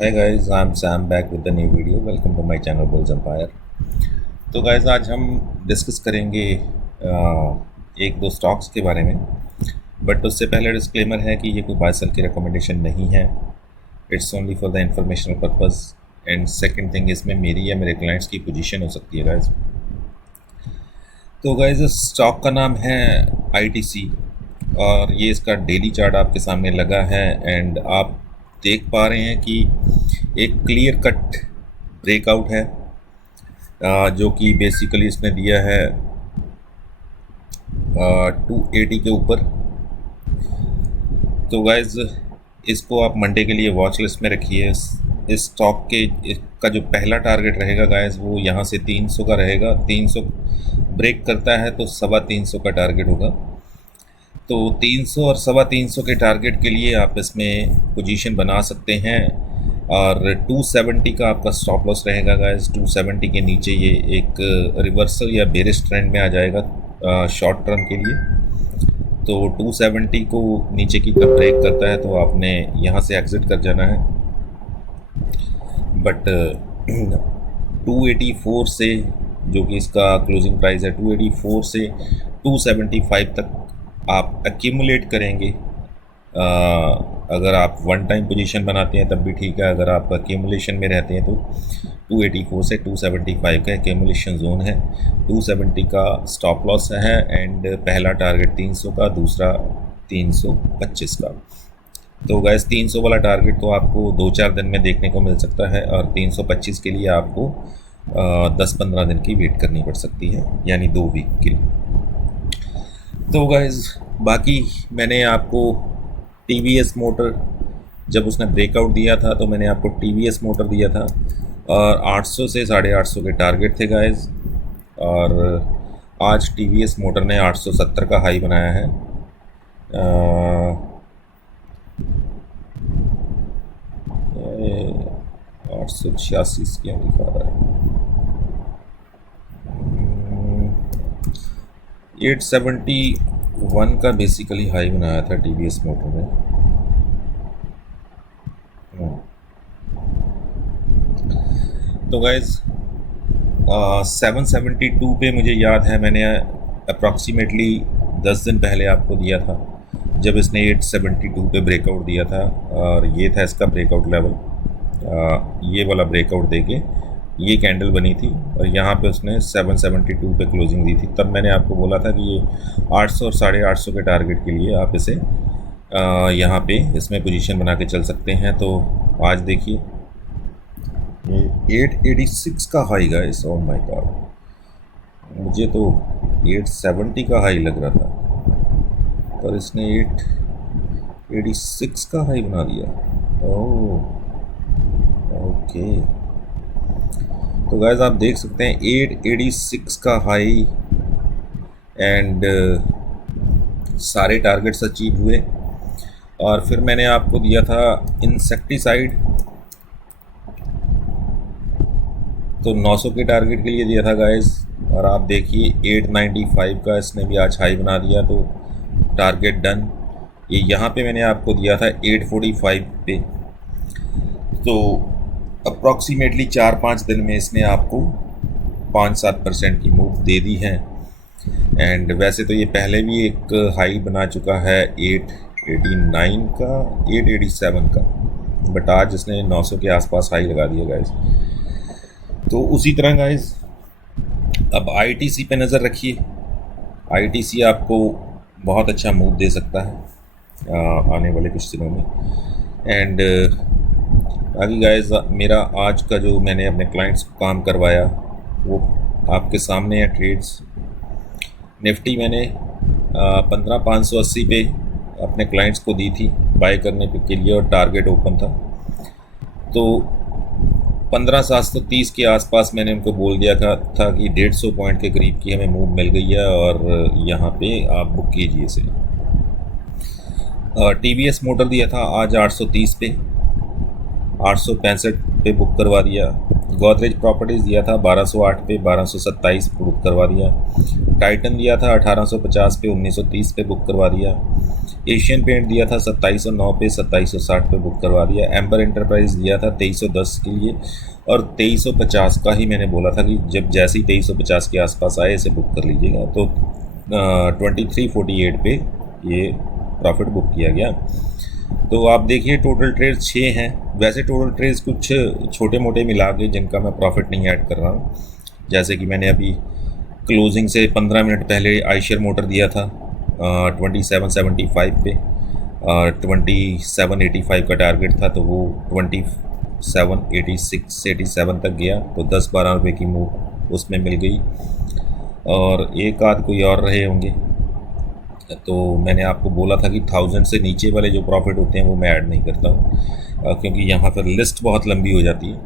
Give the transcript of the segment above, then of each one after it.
Hi guys, I'm Sam back with the new video. Welcome to my channel Bulls Empire. तो guys आज हम discuss करेंगे एक दो स्टॉक्स के बारे में, बट उससे पहले डिस्क्लेमर है कि ये कोई बाय सेल की रिकमेंडेशन नहीं है. It's only for the informational purpose. And second thing, इसमें मेरी या मेरे क्लाइंट्स की पोजीशन हो सकती है गाइज. तो गाइज इस स्टॉक का नाम है ITC और ये इसका डेली चार्ट आपके सामने लगा है एंड आप देख पा रहे हैं कि एक क्लियर कट ब्रेकआउट है जो कि बेसिकली इसने दिया है 280 के ऊपर. तो गाइज इसको आप मंडे के लिए वॉच लिस्ट में रखिए. इस स्टॉक का जो पहला टारगेट रहेगा गाइज वो यहाँ से 300 का रहेगा. 300 ब्रेक करता है तो 325 का टारगेट होगा. तो 300 और 325 के टारगेट के लिए आप इसमें पोजीशन बना सकते हैं. और 270 का आपका स्टॉप लॉस रहेगा गाइस. 270 के नीचे ये एक रिवर्सल या बेरिश ट्रेंड में आ जाएगा शॉर्ट टर्म के लिए. तो 270 को नीचे की तरफ ब्रेक करता है तो आपने यहाँ से एग्ज़िट कर जाना है. बट 284 से, जो कि इसका क्लोजिंग प्राइस है, 284 से 275 तक आप एक्यूमुलेट करेंगे. अगर आप वन टाइम पोजीशन बनाते हैं तब भी ठीक है. अगर आप एक्यूमुलेशन में रहते हैं तो 284 से 275 का एक्यूमुलेशन जोन है. 270 का स्टॉप लॉस है एंड पहला टारगेट 300 का, दूसरा 325 का. तो गैस 300 वाला टारगेट तो आपको 2-4 दिन में देखने को मिल सकता है और 325 के लिए आपको 10-15 दिन की वेट करनी पड़ सकती है, यानी 2 वीक के लिए. तो गाइज़ बाकी मैंने आपको TVS मोटर, जब उसने ब्रेकआउट दिया था तो मैंने आपको TVS मोटर दिया था और 800 से 850 के टारगेट थे गाइज़. और आज TVS मोटर ने 870 का हाई बनाया है. 886 क्यों दिखा रहा है? 871 का बेसिकली हाई बनाया था TVS मोटर ने. तो गाइज 772 पे मुझे याद है मैंने अप्रॉक्सीमेटली 10 दिन पहले आपको दिया था जब इसने 872 पे ब्रेकआउट दिया था और ये था इसका ब्रेकआउट लेवल. ये वाला ब्रेकआउट देके ये कैंडल बनी थी और यहाँ पे उसने 772 पे क्लोजिंग दी थी. तब मैंने आपको बोला था कि ये 800 और 850 के टारगेट के लिए आप इसे यहाँ पे इसमें पोजीशन बना के चल सकते हैं. तो आज देखिए 886 का high guys. Oh my God, मुझे तो 870 का हाई लग रहा था पर इसने 886 का हाई बना दिया. Oh okay. तो गाइस आप देख सकते हैं 886 का हाई एंड सारे टारगेट्स अचीव हुए. और फिर मैंने आपको दिया था इंसेक्टिसाइड, तो 900 के टारगेट के लिए दिया था गाइस. और आप देखिए 895 का इसने भी आज हाई बना दिया तो टारगेट डन. ये यहाँ पे मैंने आपको दिया था 845 पे. तो अप्रॉक्सीमेटली 4-5 दिन में इसने आपको 5-7% की मूव दे दी है. एंड वैसे तो ये पहले भी एक हाई बना चुका है 889 का, 887 का, बट आज इसने 900 के आसपास हाई लगा दिया गाइस. तो उसी तरह गाइस अब ITC पे नज़र रखिए. ITC आपको बहुत अच्छा मूव दे सकता है आने वाले कुछ दिनों में. एंड बाकी गाइस मेरा आज का जो मैंने अपने क्लाइंट्स को काम करवाया वो आपके सामने है. ट्रेड्स निफ्टी मैंने 15,580 पे अपने क्लाइंट्स को दी थी बाय करने के लिए और टारगेट ओपन था. तो 15,730 के आसपास मैंने उनको बोल दिया था कि 150 पॉइंट के करीब की हमें मूव मिल गई है और यहाँ पे आप बुक कीजिए इसे. TVS मोटर दिया था आज 830 पे, 865 पे बुक करवा दिया. गोदरेज प्रॉपर्टीज़ दिया था 1208 पे, 1227 पे बुक करवा दिया. टाइटन दिया था 1850 पे, 1930 पे बुक करवा दिया. एशियन पेंट दिया था 2709 पे, 2760 पे बुक करवा दिया। एम्बर एंटरप्राइज दिया था 2310 के लिए, और 2350 का ही मैंने बोला था कि जब जैसे ही 2350 के आसपास आए इसे बुक कर लीजिएगा। तो 2348 पे ये प्रॉफिट बुक किया गया। तो आप देखिए टोटल ट्रेड्स 6 हैं। वैसे टोटल ट्रेड्स कुछ छोटे मोटे मिला के जिनका मैं प्रॉफिट नहीं ऐड कर रहा हूँ, जैसे कि मैंने अभी क्लोजिंग से 15 मिनट पहले आइशर मोटर दिया था 2775 पे, 2785 का टारगेट था, तो वो 2786-87 तक गया, तो 10-12 रुपये की मूव उसमें मिल गई। और एक आध कोई और रहे होंगे, तो मैंने आपको बोला था कि 1000 से नीचे वाले जो प्रॉफिट होते हैं वो मैं ऐड नहीं करता हूँ, क्योंकि यहाँ पर लिस्ट बहुत लंबी हो जाती है।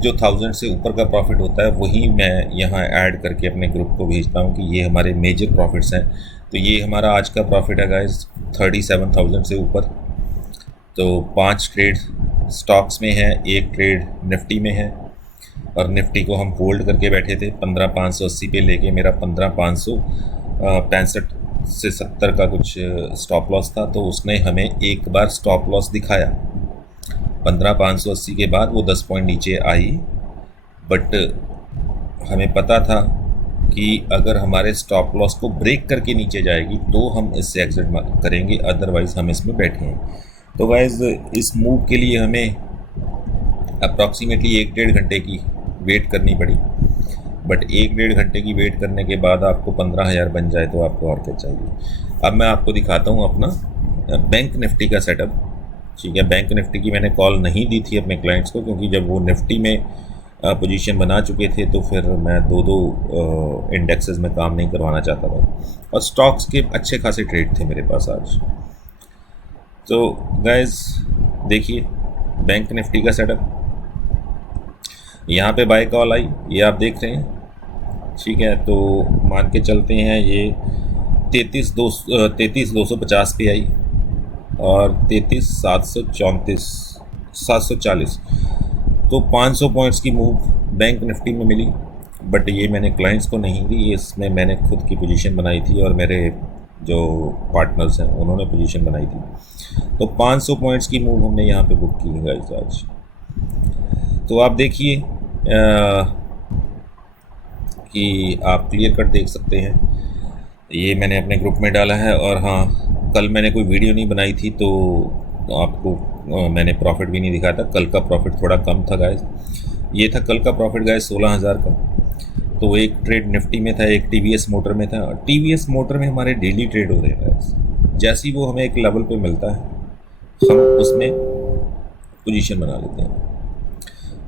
जो 1000 से ऊपर का प्रॉफिट होता है वही मैं यहाँ ऐड करके अपने ग्रुप को भेजता हूँ कि ये हमारे मेजर प्रॉफिट्स हैं। तो ये हमारा आज का प्रॉफिट है गाइस 37,000 से ऊपर। तो 5 ट्रेड स्टॉक्स में है, 1 ट्रेड निफ्टी में है, और निफ्टी को हम होल्ड करके बैठे थे 15,580 पे लेके मेरा 15,565 से 70 का कुछ स्टॉप लॉस था। तो उसने हमें एक बार स्टॉप लॉस दिखाया 15,580 के बाद, वो 10 पॉइंट नीचे आई, बट हमें पता था कि अगर हमारे स्टॉप लॉस को ब्रेक करके नीचे जाएगी तो हम इससे एग्जिट करेंगे, अदरवाइज़ हम इसमें बैठे हैं। तो गाइस इस मूव के लिए हमें अप्रॉक्सीमेटली 1-1.5 घंटे की वेट करनी पड़ी, बट 1-1.5 घंटे की वेट करने के बाद आपको 15,000 बन जाए तो आपको और क्या चाहिए। अब मैं आपको दिखाता हूँ अपना बैंक निफ्टी का सेटअप। ठीक है, बैंक निफ्टी की मैंने कॉल नहीं दी थी अपने क्लाइंट्स को, क्योंकि जब वो निफ्टी में पोजीशन बना चुके थे तो फिर मैं दो इंडेक्सेस में काम नहीं करवाना चाहता था, और स्टॉक्स के अच्छे खासे ट्रेड थे मेरे पास आज। तो गाइस देखिए बैंक निफ्टी का सेटअप, यहाँ पे बाय कॉल आई, ये आप देख रहे हैं। ठीक है, तो मान के चलते हैं ये 33,250 पे आई, और 33,740, तो 500 पॉइंट्स की मूव बैंक निफ्टी में मिली। बट ये मैंने क्लाइंट्स को नहीं दी, इसमें मैंने खुद की पोजीशन बनाई थी और मेरे जो पार्टनर्स हैं उन्होंने पोजीशन बनाई थी। तो 500 पॉइंट्स की मूव हमने यहाँ पे बुक की है गाइस आज। तो आप देखिए कि आप क्लियर कट देख सकते हैं, ये मैंने अपने ग्रुप में डाला है। और हाँ, कल मैंने कोई वीडियो नहीं बनाई थी तो आपको मैंने प्रॉफिट भी नहीं दिखाया था। कल का प्रॉफिट थोड़ा कम था गाइस, ये था कल का प्रॉफिट गाइस 16,000 का। तो एक ट्रेड निफ्टी में था, एक टीवीएस मोटर में था। टीवीएस मोटर में हमारे डेली ट्रेड हो रहे हैं गाइस, जैसे ही वो हमें एक लेवल पे मिलता है हम उसमें पोजीशन बना लेते हैं।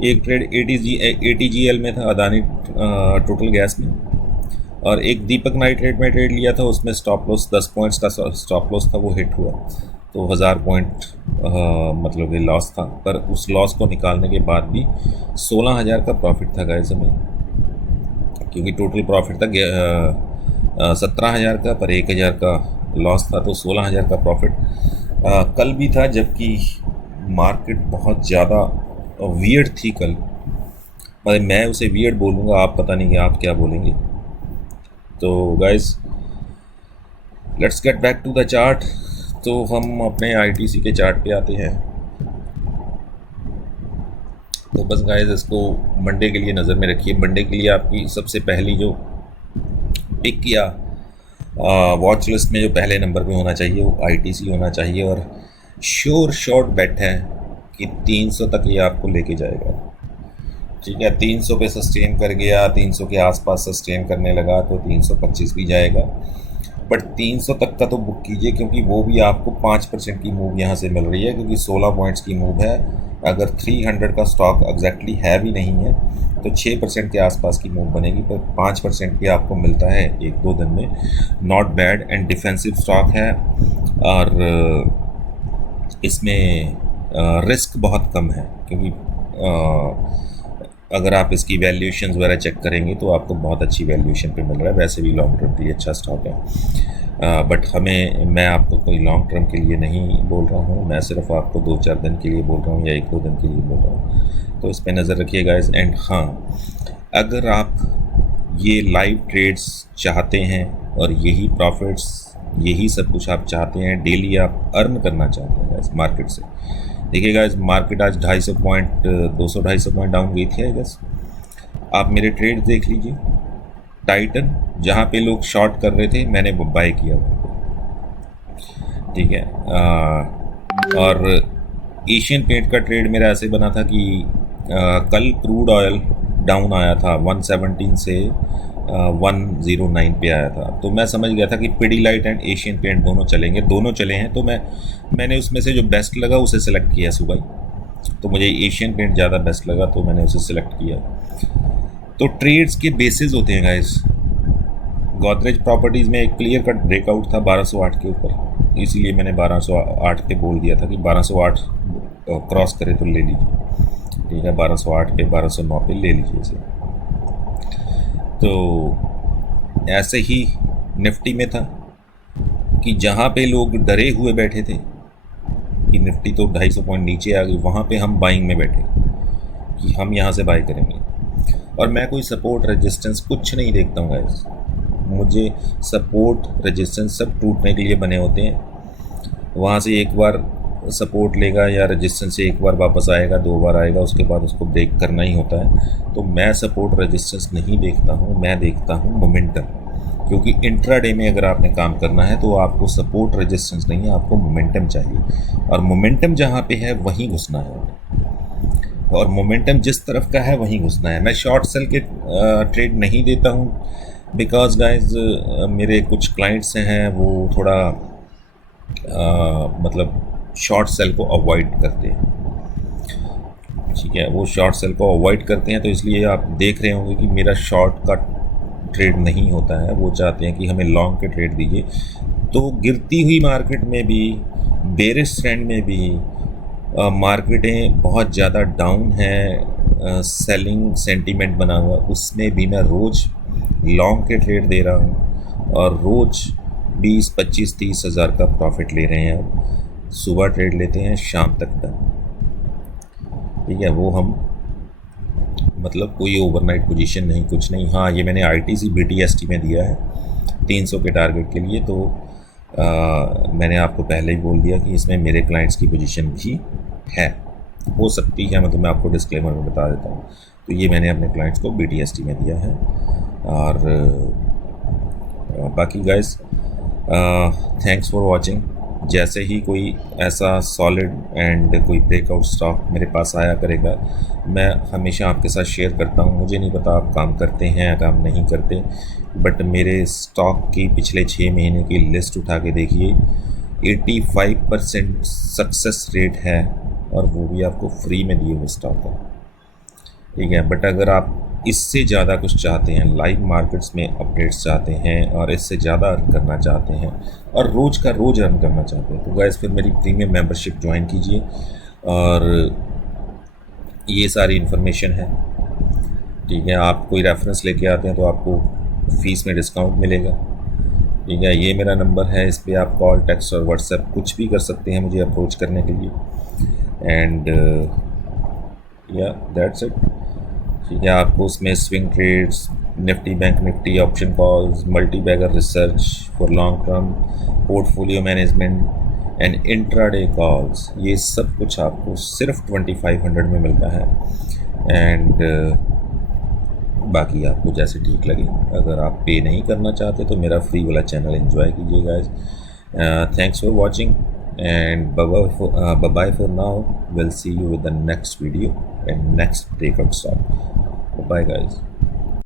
एक ट्रेड ATGL में था, अदानी टोटल गैस में, और एक दीपक नाइट्रेट में ट्रेड लिया था, उसमें स्टॉप लॉस 10 पॉइंट्स का स्टॉप लॉस था, वो हिट हुआ, तो 1000 पॉइंट मतलब ये लॉस था। पर उस लॉस को निकालने के बाद भी 16,000 का प्रॉफिट था गाइस हमें, क्योंकि टोटल प्रॉफिट था 17,000 का, पर 1,000 का लॉस था, तो 16,000 का प्रॉफिट कल भी था, जबकि मार्केट बहुत ज़्यादा वियर्ड थी कल। मतलब मैं उसे वियर्ड बोलूँगा, आप पता नहीं कि आप क्या बोलेंगे। तो guys let's get back to the chart. तो हम अपने ITC के चार्ट पे आते हैं। तो बस गाइस इसको मंडे के लिए नज़र में रखिए। मंडे के लिए आपकी सबसे पहली जो पिक या वॉच लिस्ट में जो पहले नंबर पे होना चाहिए वो ITC होना चाहिए, और श्योर शॉर्ट बेट है कि 300 तक ये आपको लेके जाएगा। ठीक है, 300 पे सस्टेन कर गया, 300 के आसपास सस्टेन करने लगा तो 325 भी जाएगा, बट 300 तक का तो बुक कीजिए, क्योंकि वो भी आपको 5% की मूव यहाँ से मिल रही है, क्योंकि 16 पॉइंट्स की मूव है। अगर 300 का स्टॉक एग्जैक्टली है भी नहीं है तो 6% के आसपास की मूव बनेगी, पर 5% भी आपको मिलता है 1-2 दिन में। Not bad and defensive stock है, और इसमें रिस्क बहुत कम है, क्योंकि अगर आप इसकी वैल्यूएशंस वगैरह चेक करेंगे तो आपको बहुत अच्छी वैल्यूएशन पे मिल रहा है। वैसे भी लॉन्ग टर्म के लिए अच्छा स्टॉक है, बट मैं आपको कोई लॉन्ग टर्म के लिए नहीं बोल रहा हूँ, मैं सिर्फ आपको 2-4 दिन के लिए बोल रहा हूँ या 1-2 दिन के लिए बोल रहा हूँ। तो इस पर नज़र रखिए गाइस। एंड हाँ, अगर आप ये लाइव ट्रेड्स चाहते हैं और यही प्रॉफिट्स यही सब कुछ आप चाहते हैं, डेली आप अर्न करना चाहते हैं गाइस मार्केट से। देखिए गाइस, मार्केट आज 250 पॉइंट 200-250 पॉइंट डाउन गई थी आई गेस। आप मेरे ट्रेड देख लीजिए। टाइटन जहाँ पे लोग शॉर्ट कर रहे थे मैंने बाय किया, ठीक है। और एशियन पेंट का ट्रेड मेरा ऐसे बना था कि कल क्रूड ऑयल डाउन आया था 117 से 109 पे आया था, तो मैं समझ गया था कि पिडीलाइट एंड एशियन पेंट दोनों चलेंगे, दोनों चले हैं। तो मैंने उसमें से जो बेस्ट लगा उसे सेलेक्ट किया सुबह, तो मुझे एशियन पेंट ज़्यादा बेस्ट लगा तो मैंने उसे सेलेक्ट किया। तो ट्रेड्स के बेसिस होते हैं गाइस। गोदरेज प्रॉपर्टीज़ में एक क्लियर कट ब्रेकआउट था 1208 के ऊपर, इसीलिए मैंने 1208 पे बोल दिया था कि 1208 क्रॉस करे तो ले लीजिए, ठीक है। 1208 पे 1209 पे ले लीजिए इसे। तो ऐसे ही निफ्टी में था कि जहाँ पे लोग डरे हुए बैठे थे कि निफ्टी तो 250 पॉइंट नीचे आ गई, वहाँ पे हम बाइंग में बैठे कि हम यहाँ से बाय करेंगे। और मैं कोई सपोर्ट रेजिस्टेंस कुछ नहीं देखता हूँ गाइस। मुझे सपोर्ट रेजिस्टेंस सब टूटने के लिए बने होते हैं। वहाँ से एक बार सपोर्ट लेगा या रेजिस्टेंस से एक बार वापस आएगा, 2 बार आएगा, उसके बाद उसको ब्रेक करना ही होता है। तो मैं सपोर्ट रेजिस्टेंस नहीं देखता हूँ, मैं देखता हूँ मोमेंटम। क्योंकि इंट्राडे में अगर आपने काम करना है तो आपको सपोर्ट रेजिस्टेंस नहीं है, आपको मोमेंटम चाहिए। और मोमेंटम जहाँ पे है वहीं घुसना है, और मोमेंटम जिस तरफ का है वहीं घुसना है। मैं शॉर्ट सेल के ट्रेड नहीं देता हूँ बिकॉज गाइज मेरे कुछ क्लाइंट्स हैं वो थोड़ा मतलब शॉर्ट सेल को अवॉइड करते हैं, ठीक है। वो शॉर्ट सेल को अवॉइड करते हैं, तो इसलिए आप देख रहे होंगे कि मेरा शॉर्ट का ट्रेड नहीं होता है। वो चाहते हैं कि हमें लॉन्ग के ट्रेड दीजिए। तो गिरती हुई मार्केट में भी, बेरिश ट्रेंड में भी, मार्केटें बहुत ज़्यादा डाउन हैं, सेलिंग सेंटीमेंट बना हुआ, उसमें भी मैं रोज़ लॉन्ग के ट्रेड दे रहा हूँ और रोज़ 20, 25, 30 हज़ार का प्रॉफिट ले रहे हैं। अब सुबह ट्रेड लेते हैं, शाम तक का, ठीक है। वो हम मतलब कोई ओवरनाइट पोजीशन नहीं, कुछ नहीं। हाँ, ये मैंने ITC BTST में दिया है 300 के टारगेट के लिए। तो मैंने आपको पहले ही बोल दिया कि इसमें मेरे क्लाइंट्स की पोजीशन भी है, हो सकती है, मतलब मैं आपको डिस्क्लेमर में बता देता हूँ। तो ये मैंने अपने क्लाइंट्स को BTST में दिया है। और बाकी गाइस थैंक्स फॉर वाचिंग। जैसे ही कोई ऐसा सॉलिड एंड कोई ब्रेकआउट स्टॉक मेरे पास आया करेगा, मैं हमेशा आपके साथ शेयर करता हूँ। मुझे नहीं पता आप काम करते हैं या काम नहीं करते, बट मेरे स्टॉक की पिछले 6 महीने की लिस्ट उठा के देखिए, 85% सक्सेस रेट है, और वो भी आपको फ्री में दिए हुए स्टॉक है, ठीक है। बट अगर आप इससे ज़्यादा कुछ चाहते हैं, लाइव मार्केट्स में अपडेट्स चाहते हैं और इससे ज़्यादा अर्न करना चाहते हैं और रोज़ का रोज़ अर्न करना चाहते हैं, तो गाइस फिर मेरी प्रीमियम मेंबरशिप ज्वाइन कीजिए। और ये सारी इन्फॉर्मेशन है, ठीक है। आप कोई रेफरेंस लेके आते हैं तो आपको फ़ीस में डिस्काउंट मिलेगा, ठीक है। ये मेरा नंबर है, इस पर आप कॉल, टेक्स्ट और व्हाट्सएप कुछ भी कर सकते हैं मुझे अप्रोच करने के लिए। एंड या दैट्स इट, ठीक है। आपको उसमें swing trades, Nifty, bank Nifty, option calls, multi bagger research for long term, portfolio management and intraday calls, ये सब कुछ आपको सिर्फ 2500 में मिलता है। एंड बाकी आपको जैसे ठीक लगे, अगर आप पे नहीं करना चाहते तो मेरा फ्री वाला चैनल एंजॉय कीजिए guys. Thanks for watching and bye for now. We'll see you with the next video and next breakout stop. Bye guys.